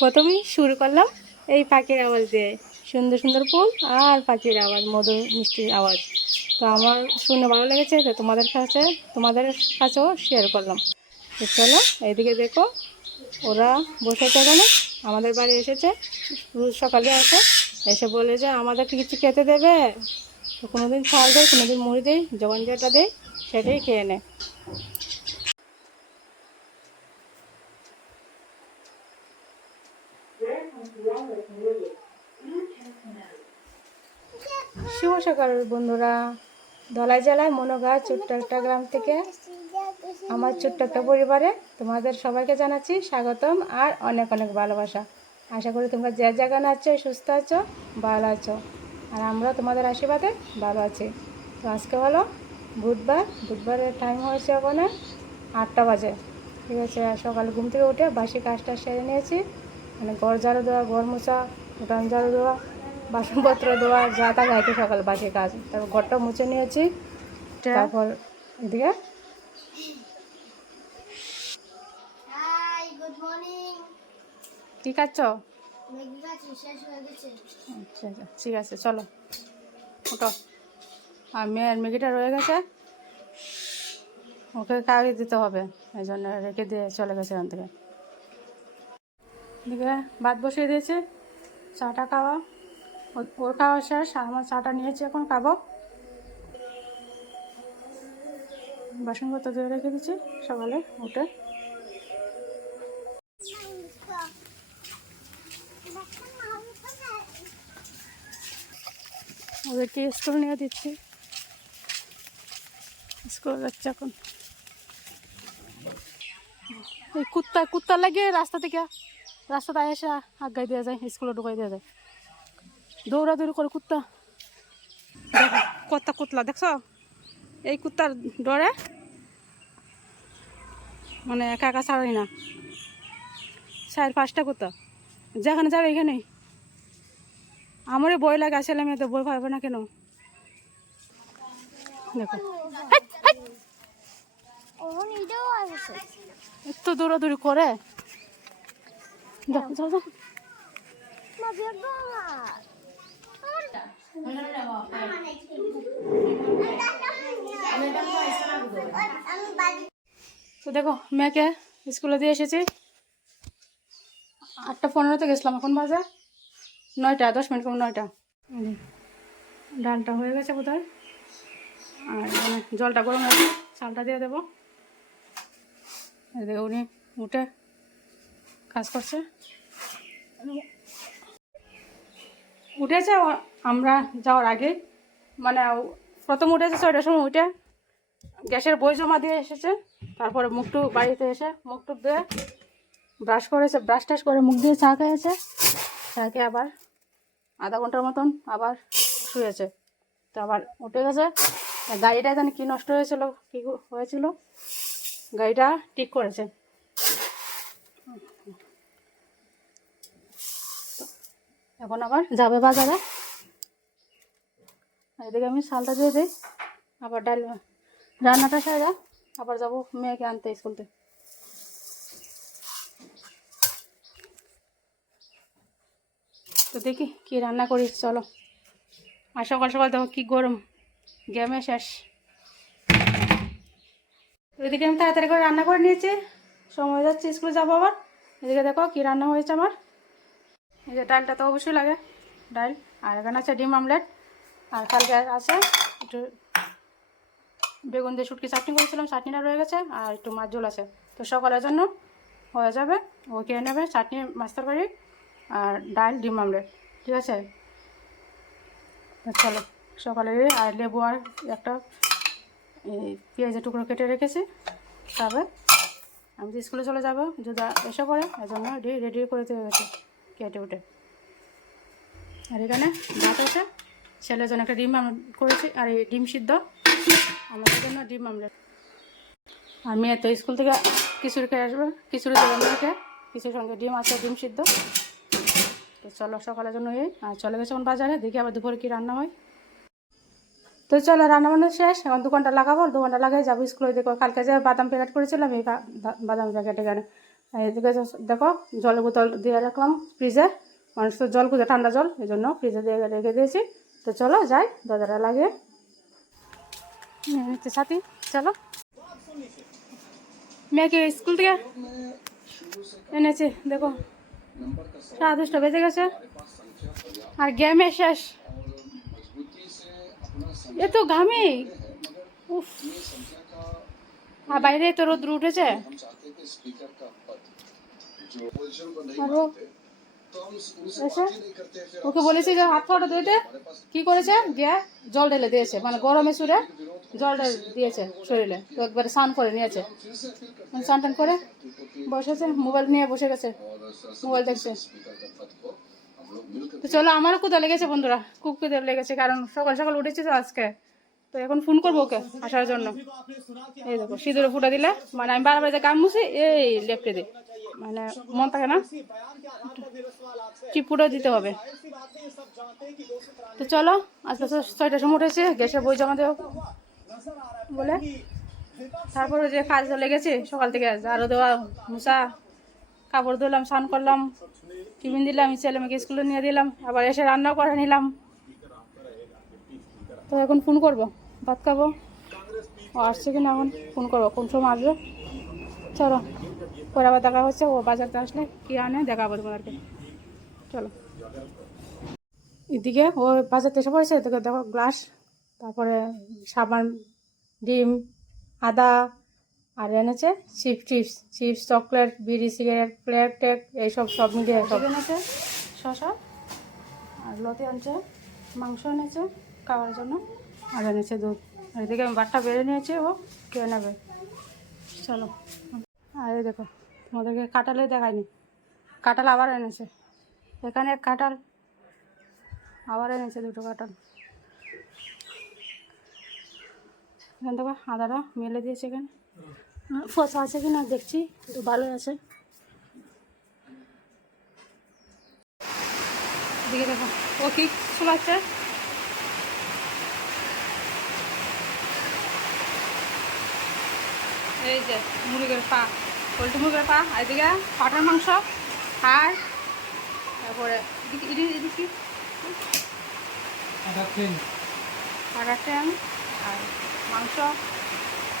প্রথমেই শুরু করলাম এই পাখির আওয়াজ দিয়ে। সুন্দর সুন্দর ফুল আর পাখির আওয়াজ, মধুর মিষ্টির আওয়াজ। তো আমার শুনে ভালো লেগেছে, তো তোমাদের কাছে, তোমাদের কাছেও শেয়ার করলাম। চলো এইদিকে দেখো, ওরা বসেছে এখানে, আমাদের বাড়ি এসেছে, রোজ সকালে আসে, এসে বলে যে আমাদেরকে কিছু খেতে দেবে। তো কোনোদিন চাল দেয়, কোনোদিন মুড়ি দেয় যখন যেটা দেয়, সেটাই খেয়ে নেয়। শুভ সকাল বন্ধুরা। ধলাই জেলায় মনোগা ছোট্ট একটা গ্রাম থেকে আমার ছোট্ট একটা পরিবারে তোমাদের সবাইকে জানাচ্ছি স্বাগতম আর অনেক অনেক ভালোবাসা। আশা করি তোমরা যে জায়গায় আছো, সুস্থ আছো, ভালো আছো। আর আমরা তোমাদের আশীর্বাদে ভালো আছি। তো আজকে হলো বুধবার। বুধবারের টাইম হয়েছে ওখানে আটটা বাজে। ঠিক আছে সকালে ঘুম থেকে উঠে বাসি কাজটা সেরে নিয়েছি। মানে ঘর ঝাড়ু দেওয়া ঘর মোছা উঠান ঝাড়ু দেওয়া বাসনপত্র দেওয়া যা তা গাইতে সকাল বাসি কাজ। তারপর ঘরটা মুছে নিয়েছি। তারপর এদিকে। হাই গুড খাচ্ছ? হয়ে আচ্ছা আচ্ছা ঠিক আছে চলো। ওটো আর মেয়ের মেগিটা রয়ে গেছে। ওকে কাগজ দিতে হবে। এই জন্য রেখে দিয়ে চলে গেছে এখান থেকে। এদিকে ভাত বসিয়ে দিয়েছে, চাটা খাওয়া। ওর খাওয়া শেষ আমার চাটা নিয়েছি এখন খাব। বাসনপত্র ধুয়ে রেখে দিচ্ছি সকালে উঠে। ওদেরকে স্কুল নিয়ে দিচ্ছি। স্কুল যাচ্ছে এখন। কুত্তা কুত্তা লাগে রাস্তা থেকে রাস্তাতে এসে আগাই দেওয়া যায় স্কুলে ঢুকাই দেওয়া যায়। দৌড়াদৌড়ি করে কুত্তা। দেখো কত কুতলা দেখছ? এই কুত্তার ডরে মানে একা একা ছাড়াই না চার পাঁচটা কুত্তা। যেখানে যাবে এখানেই আমারই বই লাগে আসলে মেয়ে তো বই পাবে না কেন? দেখো। এত দৌড়াদৌড়ি করে যাও যাও যাও তো দেখো মেয়েকে স্কুলে দিয়ে এসেছি। আটটা পনেরোতে গেছিলাম এখন বাজে নয়টা দশ মিনিট কম নয়টা। ডালটা হয়ে গেছে বোধহয়। আর জলটা গরম আছে চালটা দিয়ে দেবো। উনি উঠে কাজ করছে? উঠেছে আমরা যাওয়ার আগে। মানে প্রথম উঠেছে ছয়টার সময় উঠে। গ্যাসের বই জমা দিয়ে এসেছে। তারপরে মুখটু বাড়িতে এসে মুখটু দিয়ে ব্রাশ করেছে, ব্রাশ টাশ করে মুখ দিয়ে চা খেয়েছে। চা খেয়ে আবার আধা ঘণ্টার মতন আবার শুয়েছে। তো আবার উঠে গেছে। গাড়িটা জানি কী নষ্ট হয়েছিল, কী হয়েছিল? গাড়িটা ঠিক করেছে তো এখন আবার যাবে বাজারে। এদিকে আমি শালটা দিয়ে দিই, আবার ডাল, রান্নাটা সেরে আবার যাব মেয়েকে আনতে স্কুল থেকে তো দেখি কি রান্না করিস চলো। আর সকাল সকাল দেখো কি গরম গেমে শেষ। এদিকে আমি তাড়াতাড়ি করে রান্না করে নিয়েছি, সময় যাচ্ছে, স্কুলে যাব আবার। এদিকে দেখো কি রান্না হয়েছে আমার। এই যে ডালটা তো অবশ্যই লাগে, ডাল। আর এখানে আছে ডিম আমলেট। আর কালকে আছে একটু বেগুন দিয়ে শুটকি চাটনি করেছিলাম, চাটনিটা রয়ে গেছে, আর একটু মাছ ঝোল আছে। তো সকালের জন্য হয়ে যাবে, ও খেয়ে নেবে চাটনি, মাছ তরকারি আর ডাল, ডিম আমলেট। ঠিক আছে? চলো, সকালে আর লেবু আর একটা এই পেঁয়াজের টুকরো কেটে রেখেছি, তবে আমি স্কুলে চলে যাব, যদি এসে পড়ে, এজন্য রেডি করে দিয়ে গেছে কেটে উঠে। আর এখানে ভাত আছে। ছেলের জন্য একটা ডিম আমলেট করেছি, আর এই ডিম সিদ্ধ। আমাদের জন্য ডিম আমলেট আর মেয়ে তো স্কুল থেকে খিচুড়ি খেয়ে আসবে, খিচুড়ি দেবে মেয়েকে। সঙ্গে ডিম আছে, ডিম সিদ্ধ। তো চলো সকালের জন্য এই। আর চলে গেছে এখন বাজারে, দেখি আবার দুপুরে কী রান্না হয়। তো চলো, রান্না বান্না শেষ। এখন দোকানটা লাগাবো, দু ঘণ্টা লাগাই যাব স্কুলে। দেখো, কালকে যে বাদাম প্যাকেট করেছিলাম, এই বাদাম প্যাকেট এখানে। এদিকে দেখো, জলের বোতল দিয়ে রাখলাম ফ্রিজে। মানুষ তো জল খুঁজে, ঠান্ডা জল, এই জন্য ফ্রিজে দিয়ে রেখে দিয়েছি। তো চলো, যাই, দরজাটা লাগিয়ে। সাথী চলো। মেয়েকে স্কুল থেকে এনেছি, দেখো। সাড়ে দশটা বেজে গেছে, আর গেমে শেষ। এ তো ঘামে। উফ। আর বাইরে তো রোদ্র উঠেছে? ওকে বলেছি যে হাত পাটা ধুইতে। কি করেছে? গিয়ে জল ঢেলে দিয়েছে। মানে গরমে সুরে জল ঢেলে দিয়েছে শরীরে। তো একবারে স্নান করে নিয়েছে। মানে স্নান টান করে বসেছে, মোবাইল নিয়ে বসে গেছে। মোবাইল দেখছে। তো চলো, আমারও কোথাও লেগেছে বন্ধুরা। খুব কোথাও লেগেছে, কারণ সকাল সকাল উঠেছি তো আজকে। তো এখন ফোন করব ওকে আসার জন্য। এই দেখো, সিঁদুরে ফুটা দিলে মানে আমি বারবার যে গাম মুছি এই লেপটে দিই মানে মন থাকে না চিপুটা দিতে হবে। তো চলো, আজকে ছয়টার সময় উঠেছে, গ্যাসের বই জমা দেবো বলে, তারপরে যে কাজ লেগেছে সকাল থেকে ঝাড়ু দেওয়া মুসা কাপড় ধুলাম, স্নান করলাম, টিফিন দিলাম ছেলে মেয়েকে স্কুলে নিয়ে দিলাম, আবার এসে রান্নাও করে নিলাম। তো এখন ফোন করব। ভাত খাব। ও আসছে কিনা এখন? ফোন করব। কোন সময় আসবে? চলো। পরে আবার দেখা হচ্ছে। ও বাজারতে আসলে কি আনে দেখাবো তোমাদেরকে। চলো। এদিকে ও বাজারতে এসে পড়েছে। এদিকে দেখো গ্লাস। তারপরে সাবান, ডিম, আদা, আর এনেছে chips tips chips, chocolate, bidi, cigarette, plate take এইসব সব মিলিয়ে সব। এনেছে শশা আর লতি আনছে, মাংস এনেছে। খাওয়ার জন্য। আর এনেছে দুধ। আর এদিকে আমি বাটটা বেড়ে নিয়েছি, ও কে নেবে। চলো। আর এই দেখো, তোমাদেরকে কাঁঠালে দেখায়নি কাঁঠাল আবার এনেছে। এখানে এক কাঁঠাল, আবার এনেছে দুটো কাঁঠাল। এখান থেকে আদাটা মেলে দিয়েছে এখানে। ফসা আছে কিনা দেখছি তো ভালোই আছে। দেখো, ও কি শোনাচ্ছে এই যে মুরগের পা পোলট্রি মুরগের পা এদিকে পাটার মাংস আর তারপরে এদিকে ট্যাং আর মাংস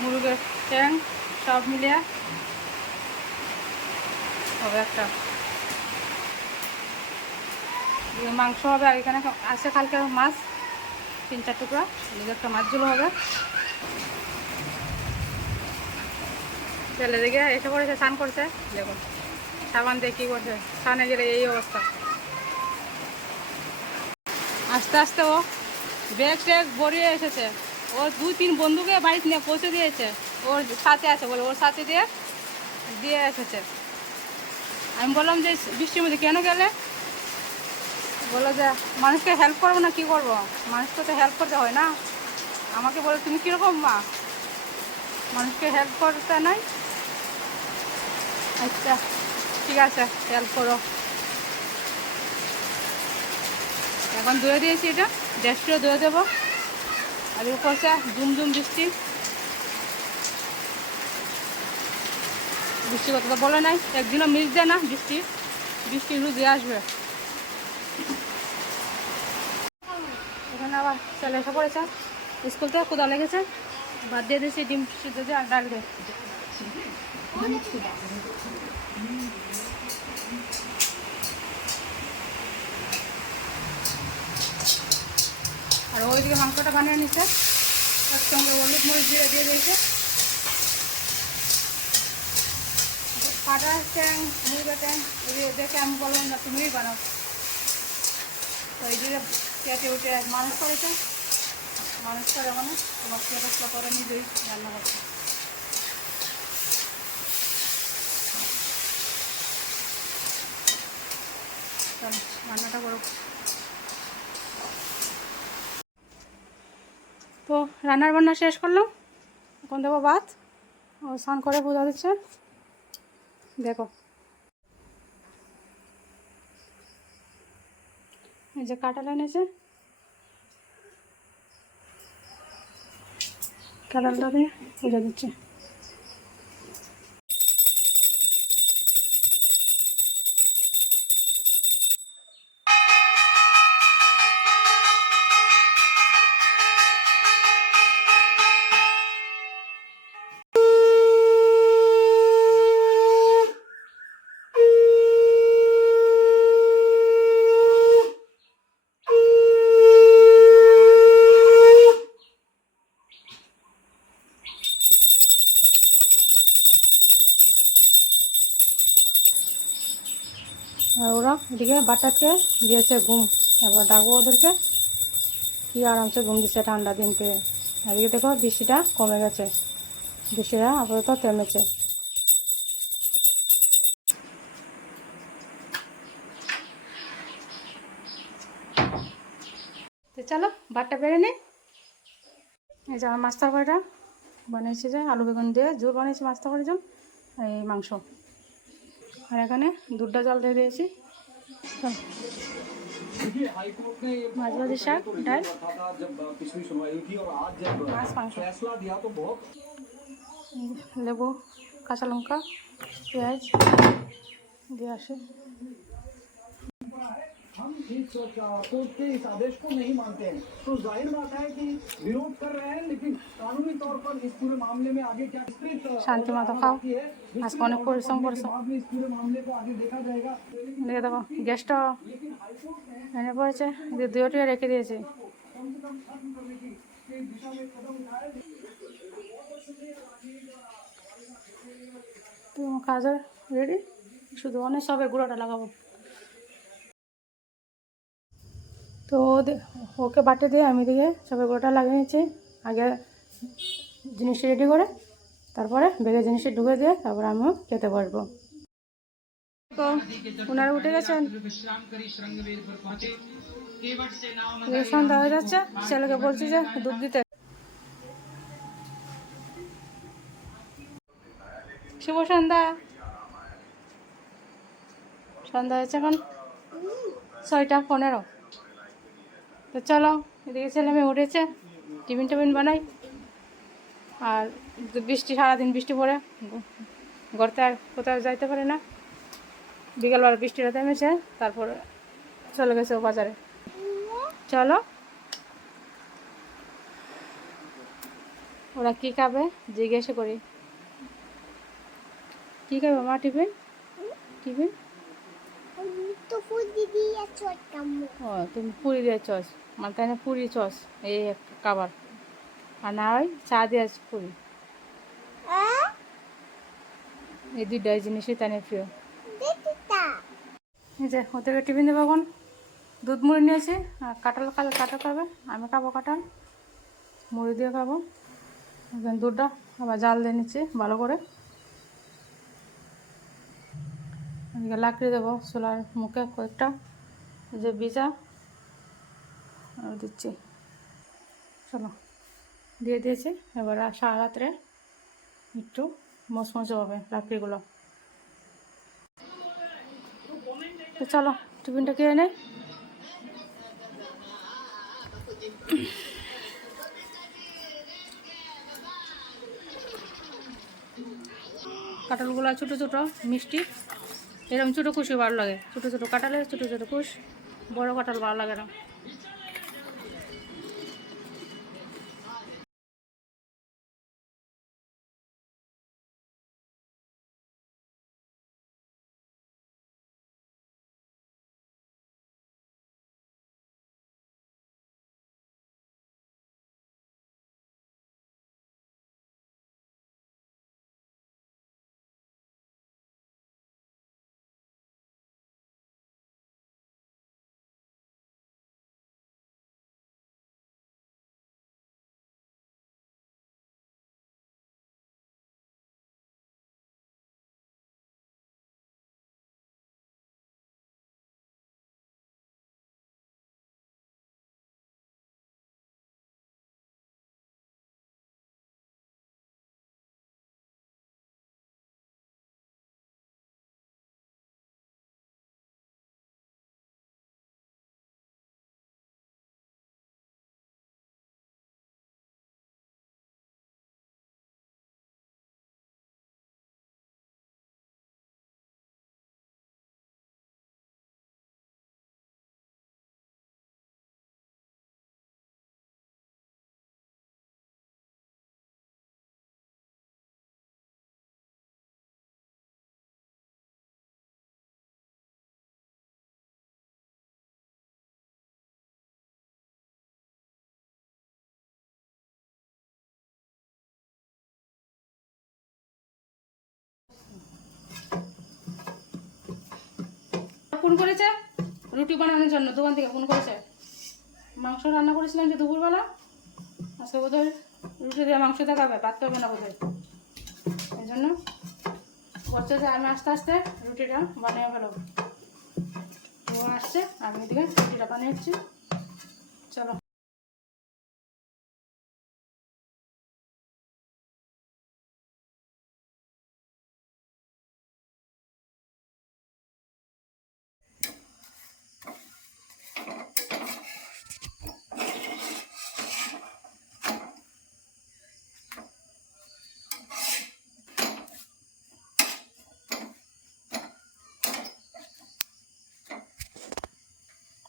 মুরগের ট্যাং সব মিলিয়ে হবে একটা। মাংস হবে আর এখানে আছে কালকে মাছ তিন চার টুকরা একটা মাছগুলো হবে। ছেলে দিকে এসে পড়েছে, স্নান করছে। দেখুন, সাবান দিয়ে কী করছে, স্নানে গেলে এই অবস্থা। আস্তে আস্তে ও ব্যাগ ট্যাগ ভরিয়ে এসেছে। ও দুই তিন বন্ধুকে বাড়িতে নিয়ে পৌঁছে দিয়েছে। ওর সাথে আছে বলে, ওর সাথে দিয়ে দিয়ে এসেছে। আমি বললাম যে, বৃষ্টির মধ্যে কেন গেলে? বলল যে, মানুষকে হেল্প করব না, কি করব? মানুষকে তো হেল্প করতে হয় না। আমাকে বলে, তুমি কীরকম মা? মানুষকে হেল্প করতে নাই। আচ্ছা ঠিক আছে হেল্প করো। এখন ধুয়ে দিয়েছি এটা ড্রেসটিও ধুয়ে দেবো। আর এর করছে জুম জুম বৃষ্টি। বৃষ্টি কথা তো বলে নাই, একদিনও মিস দেয় না বৃষ্টি। বৃষ্টি রুজে আসবে। এখানে আবার চলে এসে পড়েছে। স্কুল থেকে কোদাও লেগেছে। বাদ দিয়ে দিয়েছি, ডিম সিদ্ধ দিয়ে আর ডাল দিয়ে। আর ওইদিকে মাংসটা বানিয়ে নিচ্ছে। তার সঙ্গে হলুদ মরিচ দিয়ে দিয়ে দিয়েছে। কাটা ট্যাং মুরগা ট্যাং দেখে আমি বললাম, না, তুমিই বানাও। তো এইদিকে কেটে উঠে মানুষ করেছে। মানুষ করে মানে মশলা টসলা করে নিজেই রান্না করছে চলো, রান্নাটা করো। তো রান্নার বান্না শেষ করলাম এখন দেবো ভাত। ও স্নান করে বোঝা দিচ্ছে। দেখো। এই যে কাঁঠাল এনেছে। কাঁঠালটা দিয়ে বোঝা দিচ্ছে। আর ওরা এদিকে বাচ্চাকে দিয়েছে ঘুম। এবার ডাকবো ওদেরকে। কি আরামসে ঘুম দিচ্ছে ঠান্ডা দিন পেয়ে আর এদিকে দেখো বৃষ্টিটা কমে গেছে। বৃষ্টিটা আপাতত থেমেছে। চলো ভাতটা বেড়ে নে এই যে আমার মাছ তরকারিটা বানিয়েছি যে, আলু বেগুন দিয়ে। ঝোল বানিয়েছি মাছ তরকারির এই মাংস। আর এখানে দুধটা জল দিয়ে দিয়েছি। মাছ শাক, ডাল। মাংস। লেবু, কাঁচা লঙ্কা, পেঁয়াজ, দিয়ে আসে। हम इस कोर्ट के इस आदेश को नहीं मानते हैं तो जाहिर बात है कि विरोध कर रहे हैं लेकिन कानूनी तौर पर इस पूरे मामले में आगे क्या विस्तृत শান্তি মতো খাও আজকে অনেক পরিশ্রম করেছো बाद में इस पूरे मामले को आगे देखा जाएगा দেখে দেখো গ্যাসটা এনে পড়েছে দিয়ে দুয়োটিও রেখে দিয়েছি তো কাজ রেডি শুধু অনেক সবে গুঁড়োটা লাগাবো তো ওকে বাটে দিয়ে আমি দিয়ে সবে গোটা লাগিয়ে নিচ্ছি। আগে জিনিসটা রেডি করে, তারপরে বেগে জিনিসটা ঢুকে দিয়ে তারপরে আমিও খেতে বসবো। তো ওনারা উঠে গেছেন। সন্ধ্যা হয়ে যাচ্ছে, ছেলেকে বলছি যে দুধ দিতে। শুভ সন্ধ্যা। সন্ধ্যা হয়েছে এখন ছয়টা পনেরো। তো চলো, এদিকে ছেলে মেয়ে উঠেছে, টিফিন টিফিন বানাই। আর বৃষ্টি, সারাদিন বৃষ্টি পড়ে ঘরতে আর কোথাও যাইতে পারে না। বিকালবেলা বৃষ্টিটা থেমেছে, তারপর চলে গেছে ও বাজারে। চলো। ওরা কি খাবে? জিজ্ঞেস করি। কি খাবে মা, টিফিন? টিফিন তো ফুল দিদি আর ছোট কাম্মু ও তুমি পুরি দিয়ে চস। মানে তাই না পুরি চস? এই একটা খাবার আর না হয় চা দিয়ে পুরি। এই দুইটাই জিনিসই তাই প্রিয়। এই যে ওদেরকে টিফিন দেবো এখন। দুধ মুড়ি নিয়েছি আর কাঁঠাল খাবে কাঁঠাল খাবে। আমি খাব কাঁঠাল মুড়ি দিয়ে খাব। দুধটা আবার জাল দিয়ে নিচ্ছি ভালো করে এদিকে লাকড়ি দেবো চুলার মুখে কয়েকটা। যে বীজা দিচ্ছি। চলো, দিয়ে দিয়েছি। এবার সারা রাত্রে একটু মচমচে হবে লাকড়িগুলো। চলো, টিফিনটা খেয়ে নে। কাঁঠালগুলো ছোটো ছোটো, মিষ্টি। এরকম ছোটো কুশি ভালো লাগে। ছোটো ছোটো কাঁঠালের ছোটো ছোটো কুশ, বড় কাঁঠাল ভালো লাগে না। ফোন করেছে? রুটি বানানোর জন্য, দোকান থেকে ফোন করেছে। মাংস রান্না করেছিলাম যে দুপুরবেলা। আজকে বোধহয় রুটি দিয়ে মাংস দেখাবে পারতে হবে না বোধহয়। এই জন্য বলছে যে আমি আস্তে আস্তে রুটিটা বানিয়ে ফেলো আসছে, আমি এদিকে রুটিটা বানিয়েছি চলো।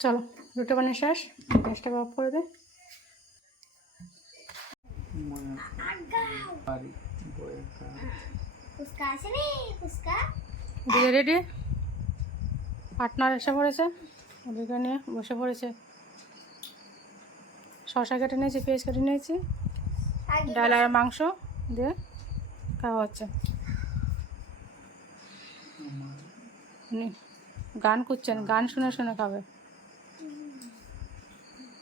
চলো রুটি বানিয়ে শেষ গ্যাসটাকে অফ করে দে। রেডি? পার্টনার এসে পড়েছে ওদিকে নিয়ে বসে পড়েছে। শশা কেটে নিয়েছি পেঁয়াজ কেটে নিয়েছি ডাল আর মাংস দিয়ে খাওয়া হচ্ছে। গান করছেন গান শুনে শুনে খাবে।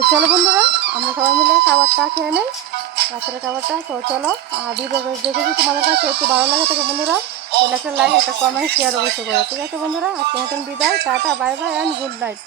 তো চলো বন্ধুরা, আমরা সবাই মিলে খাবারটা খেয়ে নেই। রাত্রে খাবারটা, তো চলো, আর ভিডিও দেখেছি তোমাদের কাছে একটু ভালো লাগে থাকে বন্ধুরা, একটা লাইক একটা কমেন্ট শেয়ার অবশ্যই করো। ঠিক আছে বন্ধুরা, আজকে নতুন বিদায়, tata bye bye and good night